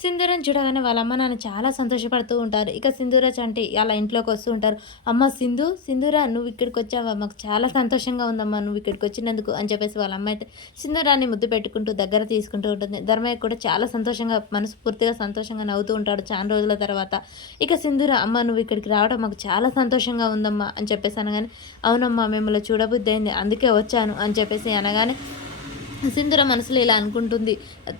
సింధూరం చూడగానే వాళ్ళ అమ్మ నాన్న చాలా సంతోషపడుతూ ఉంటారు. ఇక సింధూర చంటి అలా ఇంట్లోకి వస్తూ ఉంటారు. అమ్మ సింధు సింధూర నువ్వు ఇక్కడికి వచ్చావా? మాకు చాలా సంతోషంగా ఉందమ్మా నువ్వు ఇక్కడికి వచ్చినందుకు అని చెప్పేసి వాళ్ళ అమ్మ అయితే సింధూరాన్ని ముద్దు పెట్టుకుంటూ దగ్గర తీసుకుంటూ ఉంటుంది. ధర్మయ్య కూడా చాలా సంతోషంగా మనస్ఫూర్తిగా సంతోషంగా నవ్వుతూ ఉంటాడు చాలా రోజుల తర్వాత. ఇక సింధూర అమ్మ నువ్వు ఇక్కడికి రావడం మాకు చాలా సంతోషంగా ఉందమ్మా అని చెప్పేసి అనగానే అవునమ్మా మిమ్మల్ని చూడబుద్ధి అయింది అందుకే వచ్చాను అని చెప్పేసి అనగానే సింధుర మనసులో ఇలా అనుకుంటుంది.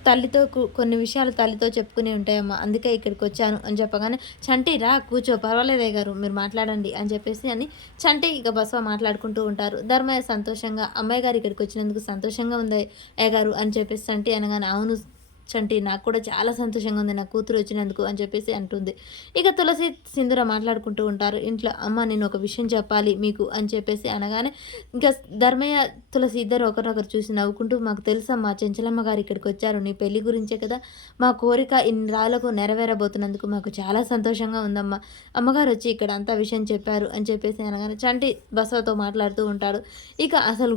తల్లితో కొన్ని విషయాలు తల్లితో చెప్పుకునే ఉంటాయమ్మా. అందుకే ఇక్కడికి వచ్చాను అని చెప్పగానే చంటి రా కూర్చో పర్వాలేదే గారు మీరు మాట్లాడండి అని చెప్పేసి అని చంటి ఇక బసవ మాట్లాడుకుంటూ ఉంటారు. ధర్మయ్య సంతోషంగా అమ్మాయి గారు ఇక్కడికి వచ్చినందుకు సంతోషంగా ఉంది అయ్య గారు అని చెప్పేసి చంటి అనగానే అవును చంటి నాకు కూడా చాలా సంతోషంగా ఉంది నా కూతురు వచ్చినందుకు అని చెప్పేసి అంటుంది. ఇక తులసి సింధుర మాట్లాడుకుంటూ ఉంటారు. ఇంట్లో అమ్మ నేను ఒక విషయం చెప్పాలి మీకు అని చెప్పేసి అనగానే ఇంకా ధర్మయ్య తులసి ఇద్దరు ఒకరినొకరు చూసి నవ్వుకుంటూ మాకు తెలుసమ్మా చెంచలమ్మ గారు ఇక్కడికి వచ్చారు నీ పెళ్ళి గురించే కదా. మా కోరిక ఇన్ని రాళ్ళకు నెరవేరబోతున్నందుకు మాకు చాలా సంతోషంగా ఉందమ్మా. అమ్మగారు వచ్చి ఇక్కడ అంతా విషయం చెప్పారు అని చెప్పేసి అనగానే చంటి బసవతో మాట్లాడుతూ ఉంటాడు. ఇక అసలు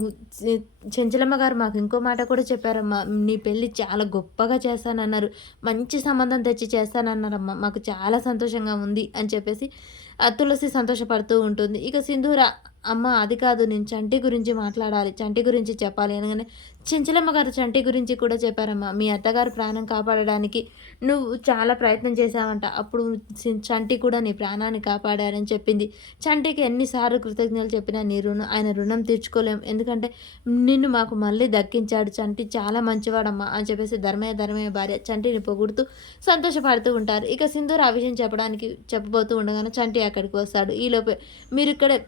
చెంచలమ్మ గారు మాకు ఇంకో మాట కూడా చెప్పారమ్మా. నీ పెళ్ళి చాలా గొప్పగా చేస్తానన్నారు. మంచి సంబంధం తెచ్చి చేస్తానన్నారమ్మ. మాకు చాలా సంతోషంగా ఉంది అని చెప్పేసి తులసి సంతోషపడుతూ ఉంటుంది. ఇక సింధూర అమ్మ అది కాదు నేను చంటి గురించి మాట్లాడాలి చంటి గురించి చెప్పాలి అనగానే చెంచలమ్మ గారు చంటి గురించి కూడా చెప్పారమ్మా. మీ అత్తగారు ప్రాణం కాపాడడానికి నువ్వు చాలా ప్రయత్నం చేశావంట. అప్పుడు చంటి కూడా నీ ప్రాణాన్ని కాపాడారని చెప్పింది. చంటికి ఎన్నిసార్లు కృతజ్ఞతలు చెప్పినా నీ రుణం ఆయన రుణం తీర్చుకోలేం. ఎందుకంటే నిన్ను మాకు మళ్ళీ దక్కించాడు చంటి చాలా మంచివాడమ్మా అని చెప్పేసి ధర్మయ్య ధర్మయ్య భార్య చంటిని పొగుడుతూ సంతోషపడుతూ ఉంటారు. ఇక సింధూర్ ఆ విషయం చెప్పడానికి చెప్పబోతూ ఉండగానే చంటి అక్కడికి వస్తాడు. ఈలోపే మీరు ఇక్కడే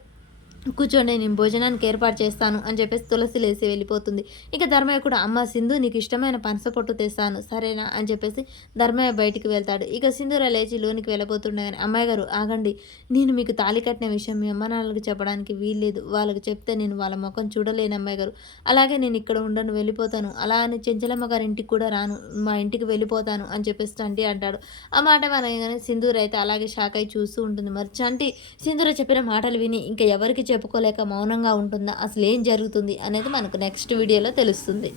కూర్చోండి నేను భోజనానికి ఏర్పాటు చేస్తాను అని చెప్పేసి తులసి లేసి వెళ్ళిపోతుంది. ఇక ధర్మయ్య కూడా అమ్మ సింధు నీకు ఇష్టమైన పనస పొట్టు తెస్తాను సరేనా? అని చెప్పేసి ధర్మయ్య బయటికి వెళ్తాడు. ఇక సింధూర లేచి లోనికి వెళ్ళబోతుండగానే అమ్మాయి గారు ఆగండి. నేను మీకు తాళి కట్టిన విషయం మీ అమ్మ నాన్నలకు చెప్పడానికి వీల్లేదు. వాళ్ళకి చెప్తే నేను వాళ్ళ ముఖం చూడలేను అమ్మాయి గారు. అలాగే నేను ఇక్కడ ఉండను వెళ్ళిపోతాను. అలా అని చెంచలమ్మ గారి ఇంటికి కూడా రాను. మా ఇంటికి వెళ్ళిపోతాను అని చెప్పేసి చంటి అంటాడు. ఆ మాట అనగానే సింధూర్ అయితే అలాగే షాక్ అయి చూస్తూ ఉంటుంది. మరి చంటి సింధూర చెప్పిన మాటలు విని ఇంకా ఎవరికి చెప్పుకోలేక మౌనంగా ఉంటుందా? అసలు ఏం జరుగుతుంది? అనేది మనకు నెక్స్ట్ వీడియోలో తెలుస్తుంది.